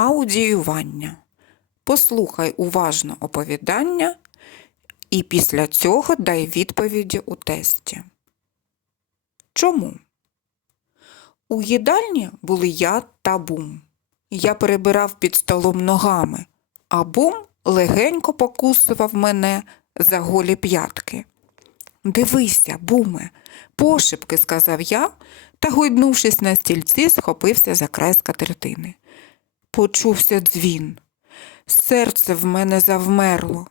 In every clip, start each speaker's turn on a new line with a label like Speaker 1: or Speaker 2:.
Speaker 1: Аудіювання. Послухай уважно оповідання і після цього дай відповіді у тесті. Чому? У їдальні були я та бум. Я перебирав під столом ногами, а бум легенько покусував мене за голі п'ятки. Дивися, буме, пошепки, сказав я та, гойднувшись на стільці, схопився за край скатертини. Почувся дзвін. Серце в мене завмерло.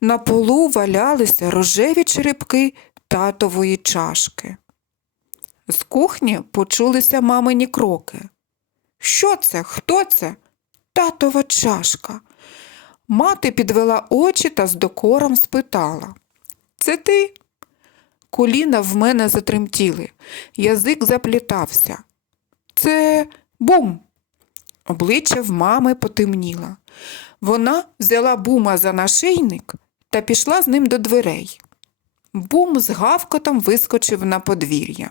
Speaker 1: На полу валялися рожеві черепки татової чашки. З кухні почулися мамині кроки. Що це? Хто це? Татова чашка. Мати підвела очі та з докором спитала. Це ти? Коліна в мене затремтіли, язик заплітався. Це бум. Обличчя в мами потемніло. Вона взяла бума за нашийник та пішла з ним до дверей. Бум з гавкотом вискочив на подвір'я.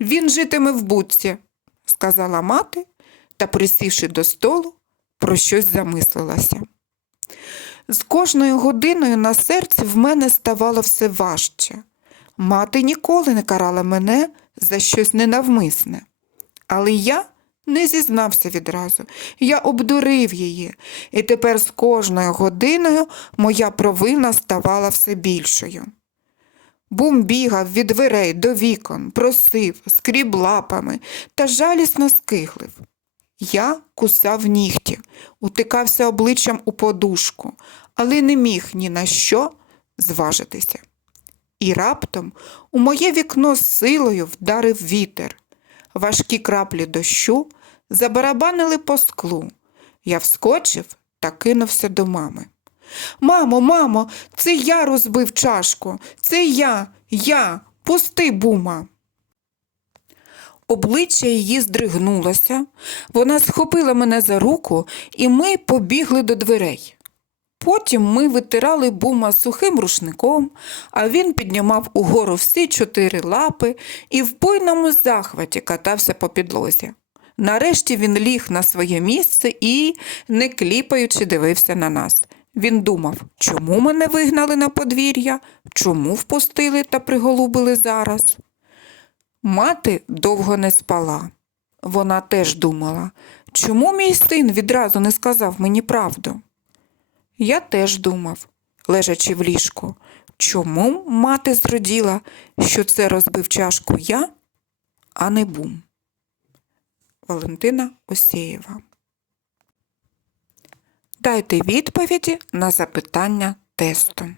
Speaker 1: Він житиме в будці, сказала мати та, присівши до столу, про щось замислилася. З кожною годиною на серці в мене ставало все важче. Мати ніколи не карала мене за щось ненавмисне. Але я не зізнався відразу. Я обдурив її, і тепер з кожною годиною моя провина ставала все більшою. Бум бігав від дверей до вікон, просив, скріб лапами та жалісно скиглив. Я кусав нігті, утикався обличчям у подушку, але не міг ні на що зважитися. І раптом у моє вікно з силою вдарив вітер. Важкі краплі дощу забарабанили по склу. Я вскочив та кинувся до мами. Мамо, мамо, це я розбив чашку. Це я, я, пусти бума. Обличчя її здригнулося. Вона схопила мене за руку, і ми побігли до дверей. Потім ми витирали бума сухим рушником, а він піднімав угору всі чотири лапи і в буйному захваті катався по підлозі. Нарешті він ліг на своє місце і, не кліпаючи, дивився на нас. Він думав, чому мене вигнали на подвір'я, чому впустили та приголубили зараз. Мати довго не спала. Вона теж думала, чому мій син відразу не сказав мені правду. Я теж думав, лежачи в ліжку, чому мати зраділа, що це розбив чашку я, а не бум. Валентина Осєєва. Дайте відповіді на запитання тесту.